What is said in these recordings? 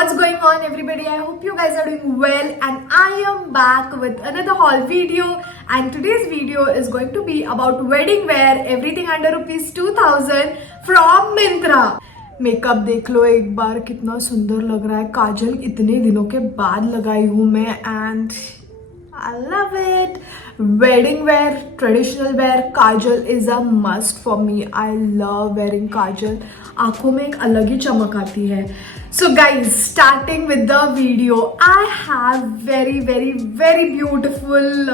What's going on everybody? I hope you guys are doing well and I am back with another haul video, and today's video is going to be about wedding wear, everything under rupees 2000 from Myntra. Makeup देख लो एक बार, कितना सुंदर लग रहा है. काजल इतने दिनों के बाद लगाई हूँ मैं and I love it. Wedding wear, traditional wear, kajal is a must for me. I love wearing kajal. आंखों में एक अलग ही चमक आती है. So guys, starting with the video, I have very beautiful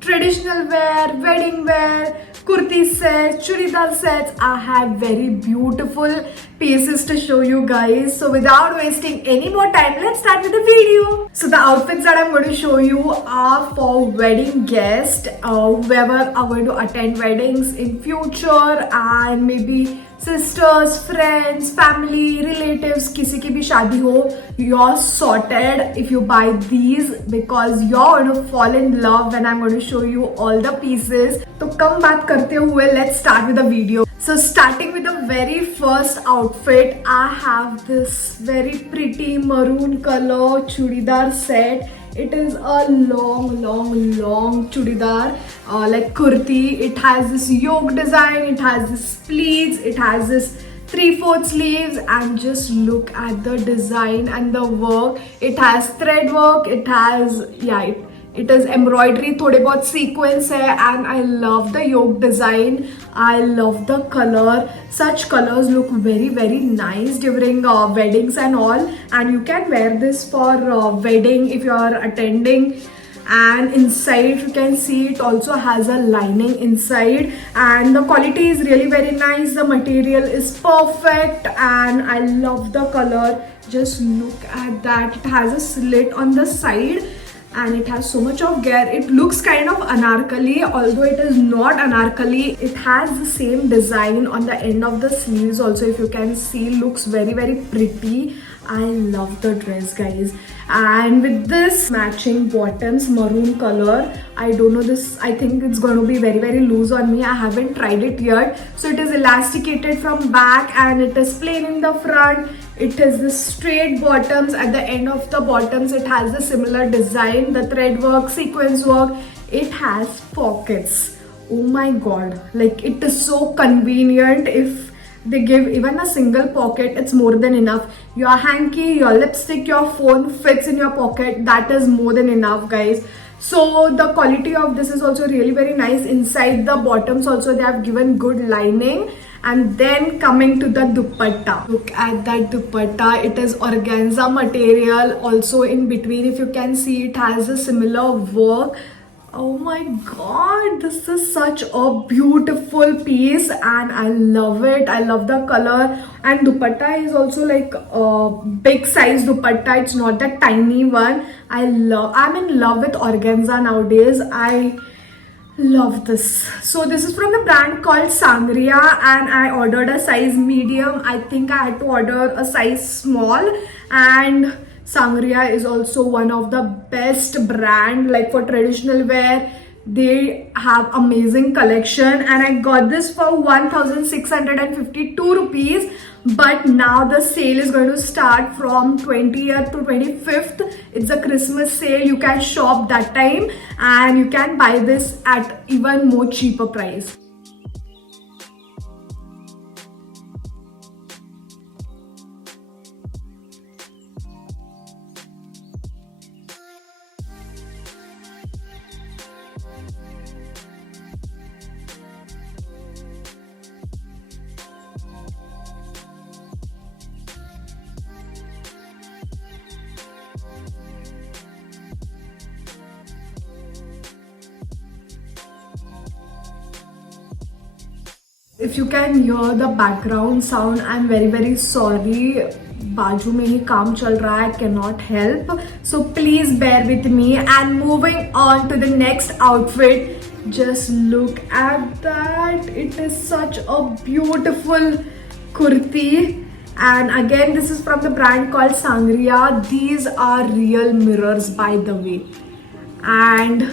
traditional wear, wedding wear, kurti sets, churidar sets. I have very beautiful pieces to show you guys. So without wasting any more time, let's start with the video. So the outfits that I'm going to show you are for wedding guests, whoever are going to attend weddings in future, and maybe sisters, friends, family, relatives, किसी की भी शादी हो, you're sorted if you buy these because you're going to fall in love when I'm going to show you all the pieces. तो कम बात करते हुए, let's start with the video. So starting with the very first outfit, I have this very pretty maroon color churidar set. It is a long churidar, like kurti. It has this yoke design, it has this pleats, it has this 3/4 sleeves, and just look at the design and the work. It has thread work, it has, it is embroidery, थोड़े बहुत sequence है, and I love the yoke design. I love the color. Such colors look very nice during weddings and all, and you can wear this for wedding if you are attending. And inside you can see it also has a lining inside, and the quality is really very nice. The material is perfect and I love the color. Just look at that. It has a slit on the side and it has so much of gear. It looks kind of anarkali, although it is not anarkali. It has the same design on the end of the sleeves also. If you can see, looks very pretty. I love the dress, guys. And with this matching bottoms, maroon color, I don't know this, I think it's going to be very loose on me. I haven't tried it yet. So it is elasticated from back and it is plain in the front. It has the straight bottoms. At the end of the bottoms, it has the similar design, the thread work, sequence work. It has pockets. Oh my god, like it is so convenient. If they give even a single pocket, it's more than enough. Your hanky, your lipstick, your phone fits in your pocket. That is more than enough, guys. So the quality of this is also really very nice. Inside the bottoms also they have given good lining. And then coming to the dupatta, look at that dupatta. It is organza material. Also in between, if you can see, it has a similar work. Oh my god, this is such a beautiful piece and I love it. I love the color, and dupatta is also like a big size dupatta. It's not that tiny one. I'm in love with organza nowadays. I love this. So this is from the brand called Sangria, and I ordered a size medium. I think I had to order a size small, and Sangria is also one of the best brand like for traditional wear. They have amazing collection, and I got this for 1652 rupees. But now the sale is going to start from 20th to 25th. It's a Christmas sale. You can shop that time and you can buy this at even more cheaper price. If you can hear the background sound, I'm very sorry. बाजू में ही काम चल रहा है, cannot help. So please bear with me. And moving on to the next outfit, just look at that. It is such a beautiful kurti. And again, this is from the brand called Sangria. These are real mirrors, by the way. And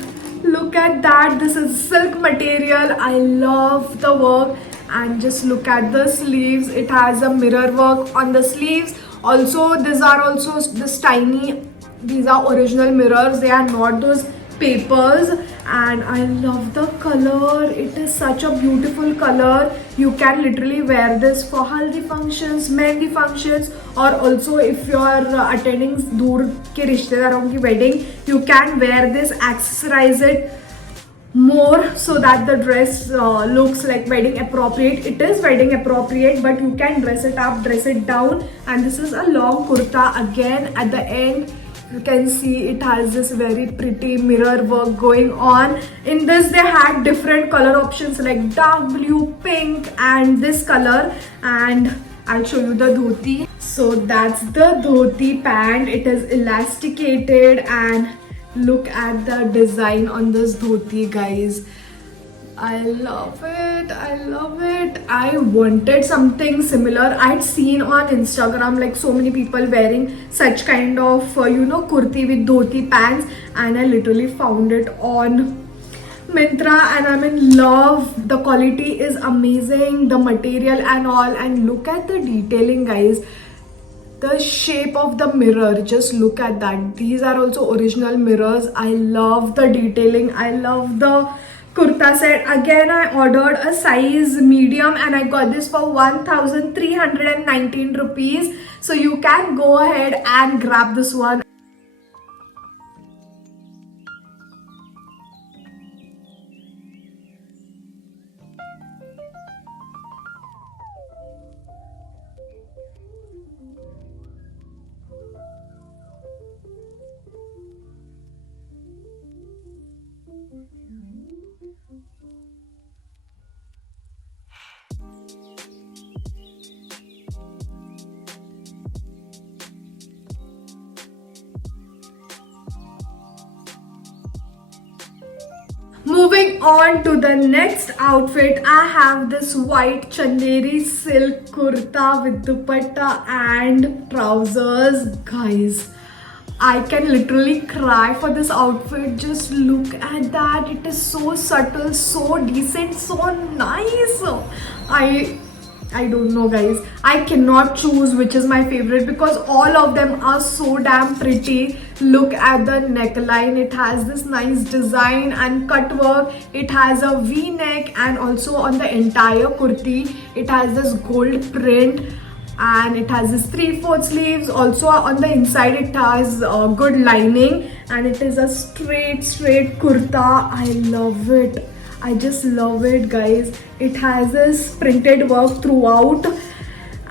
look at that. This is silk material. I love the work. And just look at the sleeves. It has a mirror work on the sleeves. Also, these are also this tiny, these are original mirrors, they are not those papers. And I love the color, it is such a beautiful color. You can literally wear this for haldi functions, mehndi functions, or also if you are attending दूर के रिश्तेदारों की wedding, you can wear this, accessorize it more so that the dress looks like wedding appropriate. It is wedding appropriate, but you can dress it up, dress it down. And this is a long kurta. Again, at the end you can see it has this very pretty mirror work going on. In this they had different color options like dark blue, pink, and this color. And I'll show you the dhoti. So that's the dhoti pant. It is elasticated, and look at the design on this dhoti, guys. I love it, I love it. I wanted something similar. I'd seen on Instagram like so many people wearing such kind of kurti with dhoti pants, and I literally found it on Myntra and I'm in love. The quality is amazing, the material and all, and look at the detailing, guys. The shape of the mirror, just look at that. These are also original mirrors. I love the detailing, I love the kurta set. Again, I ordered a size medium and I got this for 1319 rupees. So you can go ahead and grab this one. Moving on to the next outfit, I have this white chanderi silk kurta with dupatta and trousers. Guys, I can literally cry for this outfit. Just look at that. It is so subtle, so decent, so nice. I don't know, guys. I cannot choose which is my favorite because all of them are so damn pretty. Look at the neckline. It has this nice design and cut work. It has a V-neck, and also on the entire kurti it has this gold print, and it has this 3/4 sleeves. Also on the inside it has good lining, and it is a straight kurta. I love it. I just love it, guys. It has this printed work throughout,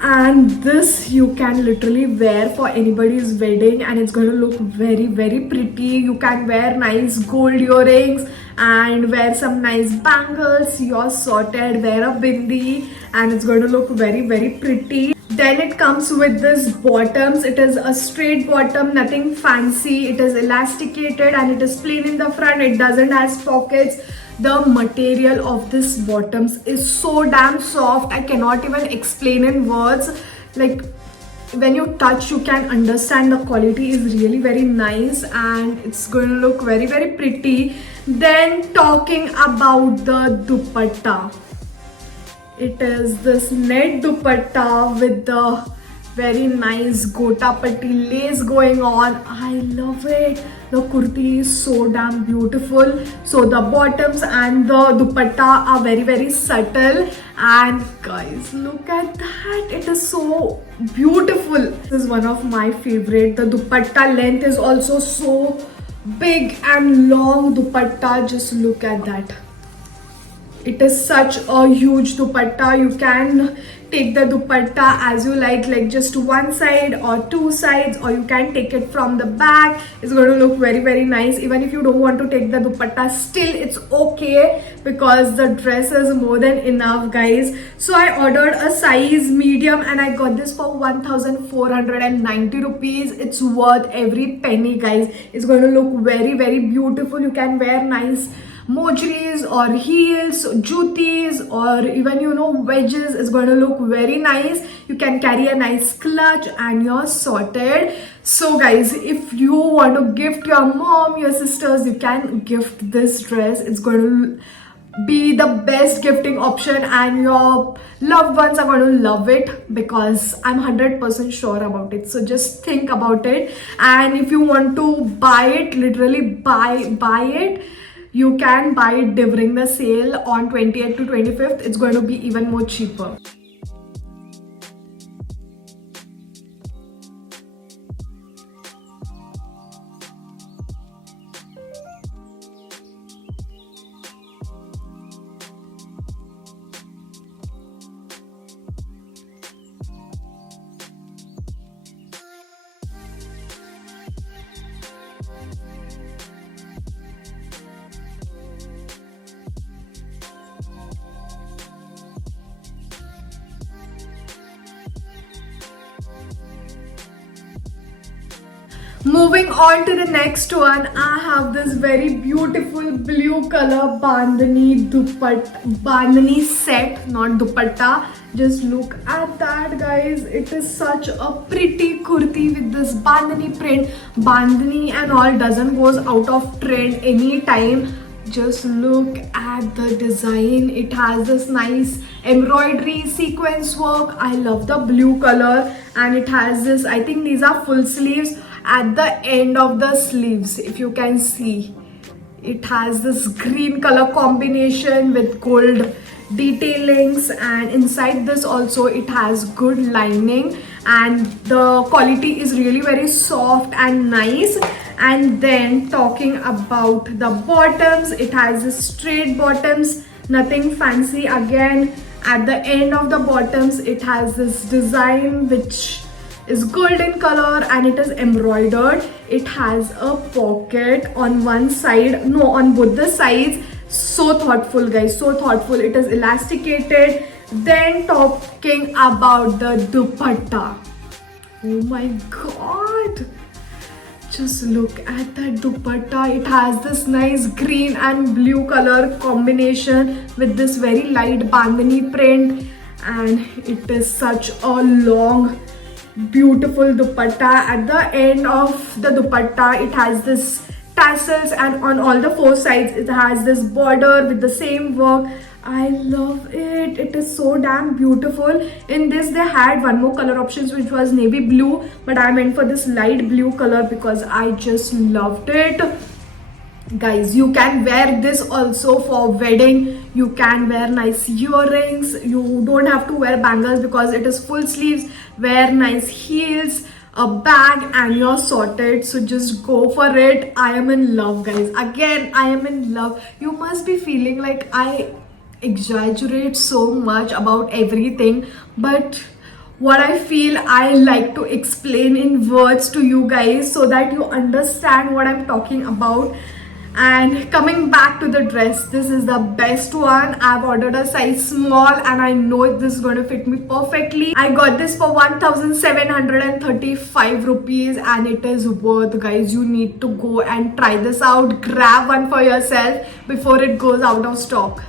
and this you can literally wear for anybody's wedding, and it's going to look very pretty. You can wear nice gold earrings and wear some nice bangles. You're sorted. Wear a bindi and it's going to look very pretty. Then it comes with this bottoms. It is a straight bottom, nothing fancy. It is elasticated and it is plain in the front. It doesn't have pockets. The material of this bottoms is so damn soft. I cannot even explain in words. Like, when you touch, you can understand the quality is really very nice, and it's going to look very pretty. Then talking about the dupatta, it is this net dupatta with the very nice gota patti lace going on. I love it. The kurti is so damn beautiful. So the bottoms and the dupatta are very subtle, and guys, look at that. It is so beautiful. This is one of my favorite. The dupatta length is also so big and long dupatta. Just look at that. It is such a huge dupatta. You can take the dupatta as you like just one side or two sides, or you can take it from the back. It's going to look very nice. Even if you don't want to take the dupatta, still it's okay because the dress is more than enough, guys. So I ordered a size medium and I got this for 1490 rupees. It's worth every penny, guys. It's going to look very beautiful. You can wear nice mojris or heels, jutis, or even wedges. Is going to look very nice. You can carry a nice clutch and you're sorted. So guys, if you want to gift your mom, your sisters, you can gift this dress. It's going to be the best gifting option, and your loved ones are going to love it, because I'm 100% sure about it. So just think about it, and if you want to buy it, literally buy it, you can buy it during the sale on 28th to 25th. It's going to be even more cheaper. Moving on to the next one, I have this very beautiful blue color bandhani set, not dupatta. Just look at that, guys. It is such a pretty kurti with this bandhani print. Bandhani and all doesn't goes out of trend anytime. Just look at the design. It has this nice embroidery sequence work. I love the blue color, and it has this, I think these are full sleeves. At the end of the sleeves, if you can see, it has this green color combination with gold detailings, and inside this also it has good lining, and the quality is really very soft and nice. And then talking about the bottoms, it has this straight bottoms, nothing fancy. Again, at the end of the bottoms, it has this design which is golden color, and it is embroidered. It has a pocket on one side, no, on both the sides. So thoughtful, guys, so thoughtful. It is elasticated. Then talking about the dupatta, oh my god, just look at that dupatta. It has this nice green and blue color combination with this very light bandhani print, and it is such a long beautiful dupatta. At the end of the dupatta, it has this tassels, and on all the four sides it has this border with the same work. I love it. It is so damn beautiful. In this they had one more color options, which was navy blue, but I went for this light blue color because I just loved it. Guys, you can wear this also for wedding. You can wear nice earrings. You don't have to wear bangles because it is full sleeves. Wear nice heels, a bag, and you're sorted. So just go for it. I am in love, guys. Again, I am in love. You must be feeling like I exaggerate so much about everything, but what I feel, I like to explain in words to you guys so that you understand what I'm talking about. And coming back to the dress, this is the best one. I've ordered a size small, and I know this is going to fit me perfectly. I got this for 1735 rupees, and it is worth, guys. You need to go and try this out. Grab one for yourself before it goes out of stock.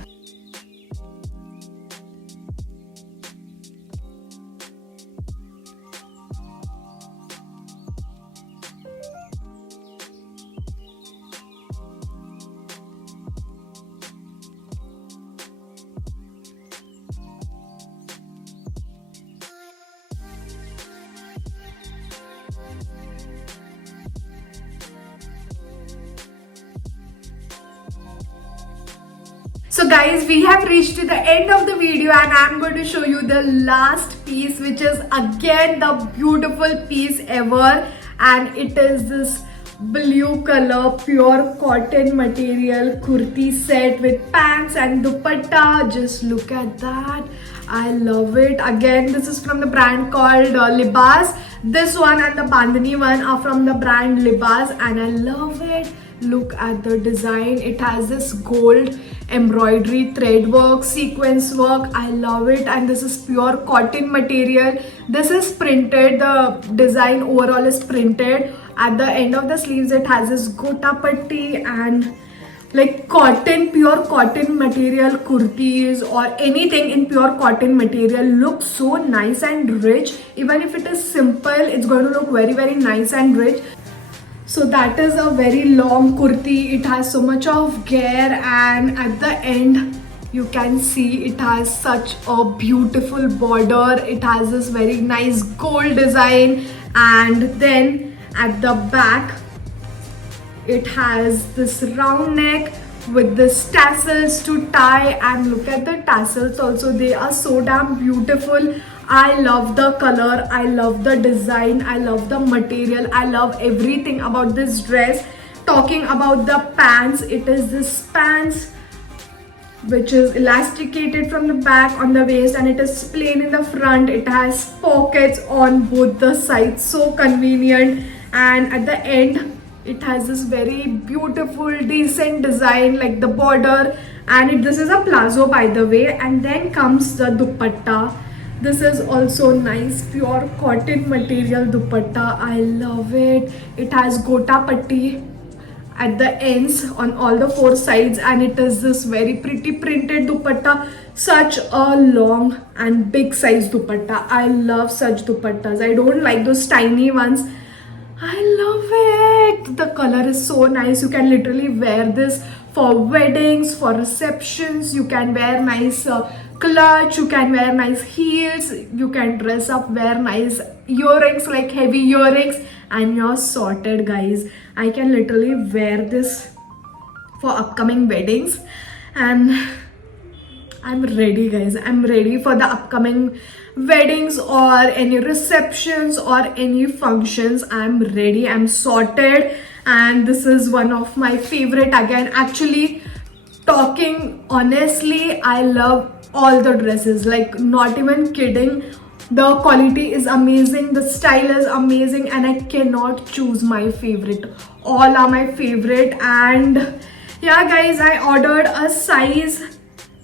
So guys, we have reached to the end of the video, and I'm going to show you the last piece, which is again the beautiful piece ever, and it is this blue color pure cotton material kurti set with pants and dupatta. Just look at that. I love it. Again, this is from the brand called Libas. This one and the bandhani one are from the brand Libas, and I love it. Look at the design. It has this gold embroidery thread work, sequence work. I love it, and this is pure cotton material. This is printed. The design overall is printed. At the end of the sleeves, it has this gota patti, and like cotton, pure cotton material kurtis or anything in pure cotton material looks so nice and rich. Even if it is simple, it's going to look very, very nice and rich. So that is a very long kurti. It has so much of gear, and at the end you can see it has such a beautiful border. It has this very nice gold design, and then at the back it has this round neck with this tassels to tie, and look at the tassels also, they are so damn beautiful. I love the color, I love the design, I love the material, I love everything about this dress. Talking about the pants, it is this pants which is elasticated from the back on the waist, and it is plain in the front. It has pockets on both the sides, so convenient, and at the end it has this very beautiful decent design like the border, and this is a palazzo by the way. And then comes the dupatta. This is also nice pure cotton material dupatta. I love it. It has gota patti at the ends on all the four sides, and it is this very pretty printed dupatta. Such a long and big size dupatta. I love such dupattas. I don't like those tiny ones. I love it. The color is so nice. You can literally wear this for weddings, for receptions. You can wear nice clutch, you can wear nice heels, you can dress up, wear nice earrings like heavy earrings, and you're sorted, guys. I can literally wear this for upcoming weddings, and I'm ready, guys. I'm ready for the upcoming weddings or any receptions or any functions. I'm ready, I'm sorted, and this is one of my favorite. Again, actually, talking honestly, I love all the dresses, like not even kidding. The quality is amazing, the style is amazing, and I cannot choose my favorite. All are my favorite. And yeah, guys, I ordered a size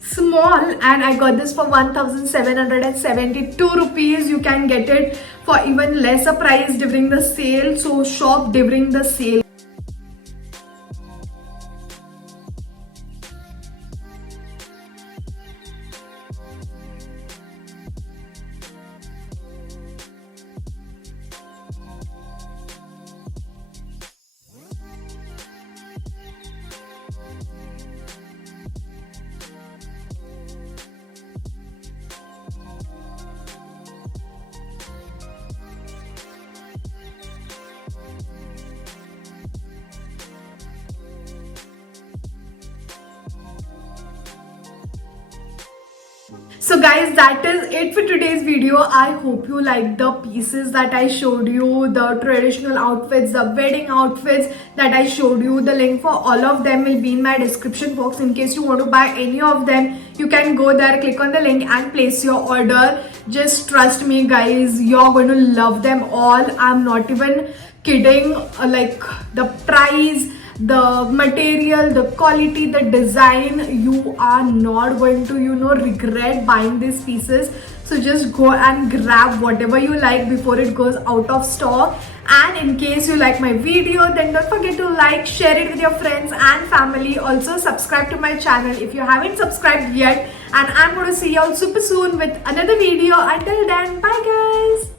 small and I got this for 1772 rupees. You can get it for even lesser price during the sale, so shop during the sale. So guys, that is it for today's video. I hope you liked the pieces that I showed you, the traditional outfits, the wedding outfits that I showed you. The link for all of them will be in my description box. In case you want to buy any of them, you can go there, click on the link and place your order. Just trust me, guys, you're going to love them all. I'm not even kidding. Like the price, the material, the quality, the design, you are not going to regret buying these pieces. So just go and grab whatever you like before it goes out of stock. And in case you like my video, then don't forget to like, share it with your friends and family. Also subscribe to my channel if you haven't subscribed yet, and I'm going to see you all super soon with another video. Until then, bye guys.